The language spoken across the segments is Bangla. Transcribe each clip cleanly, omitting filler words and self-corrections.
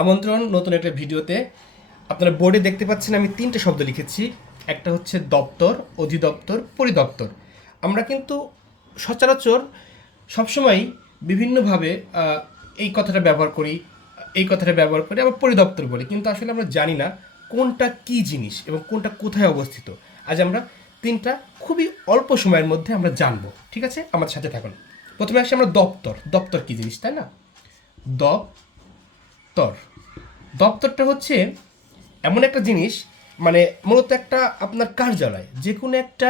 আমন্ত্রণ নতুন একটা ভিডিওতে। আপনারা বোর্ডে দেখতে পাচ্ছেন আমি তিনটে শব্দ লিখেছি। একটা হচ্ছে দপ্তর, অধিদপ্তর, পরিদপ্তর। আমরা কিন্তু সচরাচর সবসময় বিভিন্নভাবে এই কথাটা ব্যবহার করি, আবার পরিদপ্তর বলি, কিন্তু আসলে আমরা জানি না কোনটা কি জিনিস এবং কোনটা কোথায় অবস্থিত। আজ আমরা তিনটা খুবই অল্প সময়ের মধ্যে আমরা জানবো। ঠিক আছে, আমাদের সাথে থাকুন। প্রথমে আসি আমরা দপ্তর। দপ্তর কি জিনিস, তাই না? দপ্তর দপ্তরটা হচ্ছে এমন একটা জিনিস, মানে মূলত একটা আপনার কার্যালয়, যে কোনো একটা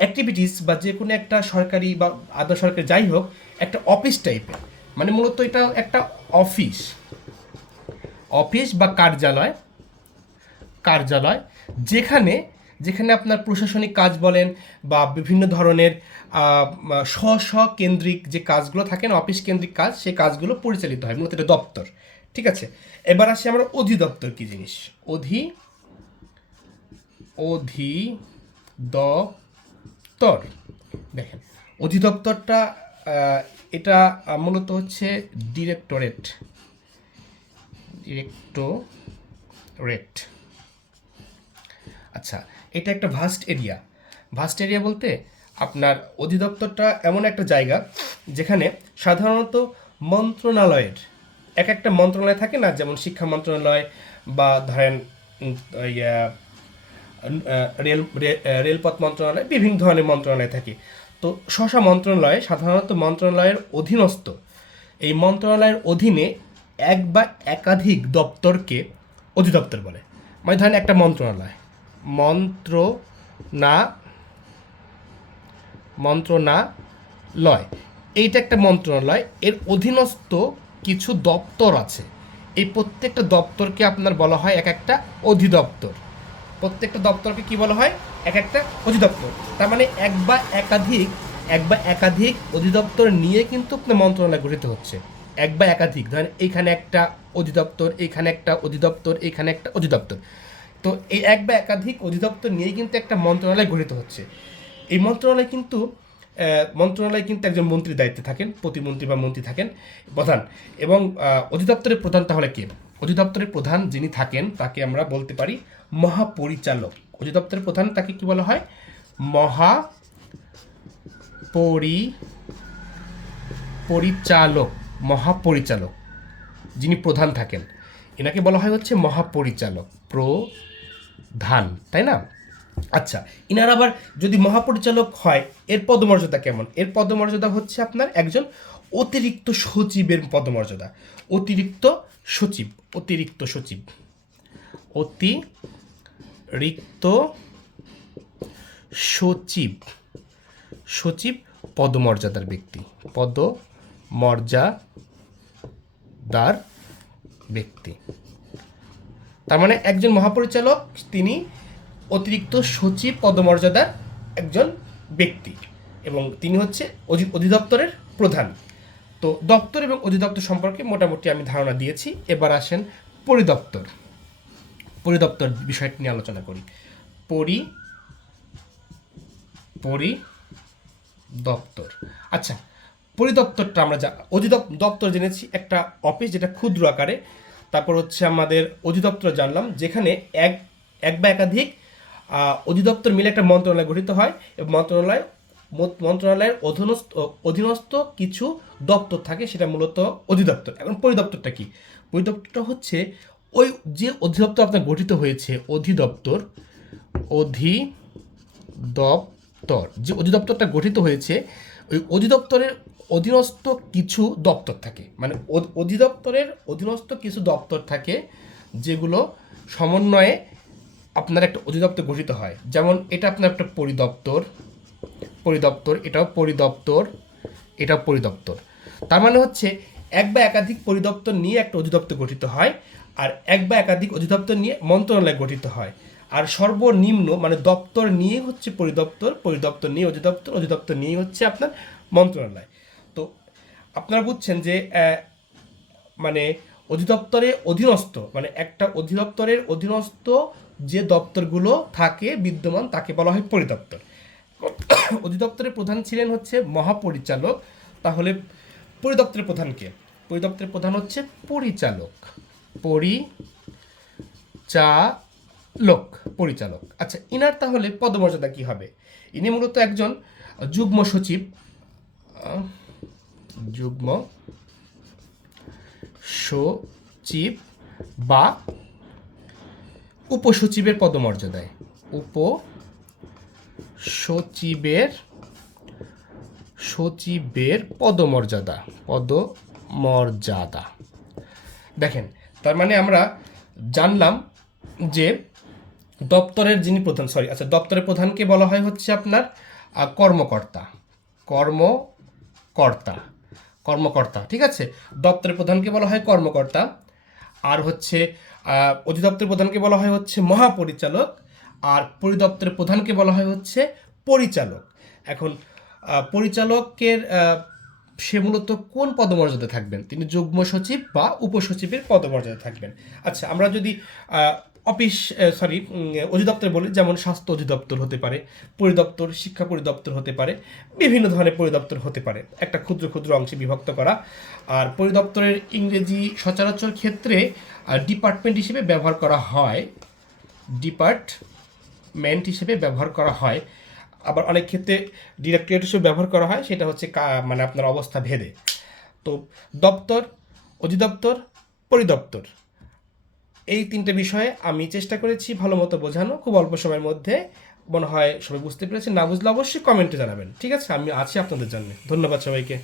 অ্যাক্টিভিটিস বা যে কোনো একটা সরকারি বা আধা সরকারি যাই হোক, একটা অফিস টাইপের। মানে মূলত এটা একটা অফিস অফিস বা কার্যালয় কার্যালয় যেখানে যেখানে আপনার প্রশাসনিক কাজ বলেন বা বিভিন্ন ধরনের স্ব স্ব কেন্দ্রিক যে কাজগুলো থাকে না, অফিস কেন্দ্রিক কাজ, সেই কাজগুলো পরিচালিত হয়, মূলত এটা দপ্তর। ঠিক আছে, এবার আসি আমরা অধিদপ্তর কি জিনিস। অধিদপ্তর দেখেন, অধিদপ্তরটা এটা মূলত হচ্ছে ডিরেক্টরেট। আচ্ছা, এটা একটা ভাস্ট এরিয়া বলতে আপনার অধিদপ্তরটা এমন একটা জায়গা যেখানে সাধারণত মন্ত্রণালয়ের এক একটা মন্ত্রণালয় থাকে না, যেমন শিক্ষা মন্ত্রণালয় বা ধরেন ইয়া, রেলপথ মন্ত্রণালয়, বিভিন্ন ধরনের মন্ত্রণালয় থাকে। তো স্ব মন্ত্রণালয় সাধারণত মন্ত্রণালয়ের অধীনস্থ, এই মন্ত্রণালয়ের অধীনে এক বা একাধিক দপ্তরকে অধিদপ্তর বলে। মানে ধরেন একটা মন্ত্রণালয়, এইটা একটা মন্ত্রণালয়, এর অধীনস্থ কিছু দপ্তর আছে। এই প্রত্যেকটা দপ্তরকে আপনার বলা হয় এক একটা অধিদপ্তর। প্রত্যেকটা দপ্তরকে কি বলা হয়? এক একটা অধিদপ্তর। তার মানে এক বা একাধিক অধিদপ্তর নিয়ে কিন্তু আপনার মন্ত্রণালয় গঠিত হচ্ছে। এক বা একাধিক, ধরেন এইখানে একটা অধিদপ্তর, এইখানে একটা অধিদপ্তর, এইখানে একটা অধিদপ্তর। তো এই এক বা একাধিক অধিদপ্তর নিয়েই কিন্তু একটা মন্ত্রণালয় গঠিত হচ্ছে। এই মন্ত্রণালয় কিন্তু একজন মন্ত্রীর দায়িত্বে থাকেন, প্রতিমন্ত্রী বা মন্ত্রী থাকেন প্রধান। এবং অধিদপ্তরের প্রধান তাহলে কে? অধিদপ্তরের প্রধান যিনি থাকেন তাকে আমরা বলতে পারি মহাপরিচালক। অধিদপ্তরের প্রধান তাকে কি বলা হয়? মহাপরিচালক। যিনি প্রধান থাকেন এনাকে বলা হয় হচ্ছে মহাপরিচালক, প্রধান, তাই না? আচ্ছা, ইনার আবার যদি মহাপরিচালক হয়, এর পদমর্যাদা কেমন? এর পদমর্যাদা হচ্ছে আপনার একজন অতিরিক্ত সচিবের পদমর্যাদা। অতিরিক্ত সচিব অতিরিক্ত সচিব অতিরিক্ত সচিব সচিব পদমর্যাদার ব্যক্তি, পদমর্যাদার ব্যক্তি। তার মানে একজন মহাপরিচালক তিনি অতিরিক্ত সচিব পদমর্যাদার একজন ব্যক্তি এবং তিনি হচ্ছে অধিদপ্তরের প্রধান। তো দপ্তর এবং অধিদপ্তর সম্পর্কে মোটামুটি আমি ধারণা দিয়েছি। এবার আসেন পরিদপ্তর। পরিদপ্তর বিষয়টি নিয়ে আলোচনা করি। পরিদপ্তর। আচ্ছা, পরিদপ্তরটা আমরা দপ্তর জেনেছি একটা অফিস যেটা ক্ষুদ্র আকারে। তারপর হচ্ছে আমাদের অধিদপ্তর জানলাম, যেখানে এক বা একাধিক অধিদপ্তর মিলে একটা মন্ত্রণালয় গঠিত হয় এবং মন্ত্রণালয়ের অধীনস্থ কিছু দপ্তর থাকে, সেটা মূলত অধিদপ্তর। এখন পরিদপ্তরটা কি? পরিদপ্তরটা হচ্ছে ওই যে অধিদপ্তর আপনার গঠিত হয়েছে, যে অধিদপ্তরটা গঠিত হয়েছে, ওই অধিদপ্তরের অধীনস্থ কিছু দপ্তর থাকে। মানে অধিদপ্তরের অধীনস্থ কিছু দপ্তর থাকে যেগুলো সমন্বয়ে আপনার একটা অধিদপ্তর গঠিত হয়। যেমন এটা আপনার একটা পরিদপ্তর, এটাও পরিদপ্তর। তার মানে হচ্ছে এক বা একাধিক পরিদপ্তর নিয়ে একটা অধিদপ্তর গঠিত হয়, আর এক বা একাধিক অধিদপ্তর নিয়ে মন্ত্রণালয় গঠিত হয়। আর সর্বনিম্ন মানে দপ্তর নিয়ে হচ্ছে পরিদপ্তর নিয়ে অধিদপ্তর নিয়ে হচ্ছে আপনার মন্ত্রণালয়। তো আপনারা বুঝছেন যে মানে অধিদপ্তরের অধীনস্থ, মানে একটা অধিদপ্তরের অধীনস্থ যে দপ্তরগুলো থাকে বিদ্যমান, তাকে বলা হয় পরিদপ্তর। অধিদপ্তরের প্রধান ছিলেন হচ্ছে মহাপরিচালক। তাহলে পরিদপ্তরের প্রধানকে পরিদপ্তরের প্রধান হচ্ছে পরিচালক। পরিচালক পরিচালক। আচ্ছা, ইনার তাহলে পদমর্যাদা কি হবে? ইনি মূলত একজন যুগ্ম সচিব, যুগ্ম সচিব বা উপসচিবের পদমর্যাদায়, সচিবের পদমর্যাদা। দেখেন, তার মানে আমরা জানলাম যে দপ্তরের যিনি প্রধান, দপ্তরের প্রধানকে বলা হয় হচ্ছে আপনার কর্মকর্তা। কর্মকর্তা, ঠিক আছে। দপ্তরের প্রধানকে বলা হয় কর্মকর্তা। আর হচ্ছে অধিদপ্তরের প্রধানকে বলা হয় হচ্ছে মহাপরিচালক। আর পরিদপ্তরের প্রধানকে বলা হয় হচ্ছে পরিচালক। এখন পরিচালকের সে মূলত কোন পদমর্যাদা থাকবেন? তিনি যুগ্ম সচিব বা উপসচিবের পদমর্যাদা থাকবেন। আচ্ছা, আমরা যদি অধিদপ্তর বলি, যেমন স্বাস্থ্য অধিদপ্তর হতে পারে, পরিদপ্তর, শিক্ষা পরিদপ্তর হতে পারে, বিভিন্ন ধরনের পরিদপ্তর হতে পারে, একটা ক্ষুদ্র ক্ষুদ্র অংশে বিভক্ত করা। আর পরিদপ্তরের ইংরেজি সচরাচর ক্ষেত্রে ডিপার্টমেন্ট হিসেবে ব্যবহার করা হয়। আবার অনেক ক্ষেত্রে ডিরেক্টরেট হিসেবে ব্যবহার করা হয়, সেটা হচ্ছে মানে আপনার অবস্থা ভেদে। তো দপ্তর, অধিদপ্তর, পরিদপ্তর, এই তিনটে বিষয়ে আমি চেষ্টা করেছি ভালো মতো বোঝানো, খুব অল্প সময়ের মধ্যে। মনে হয় সবাই বুঝতে পেরেছে। না বুঝলে অবশ্যই কমেন্টে জানাবেন, ঠিক আছে? আমি আছি আপনাদের জন্য। ধন্যবাদ সবাইকে।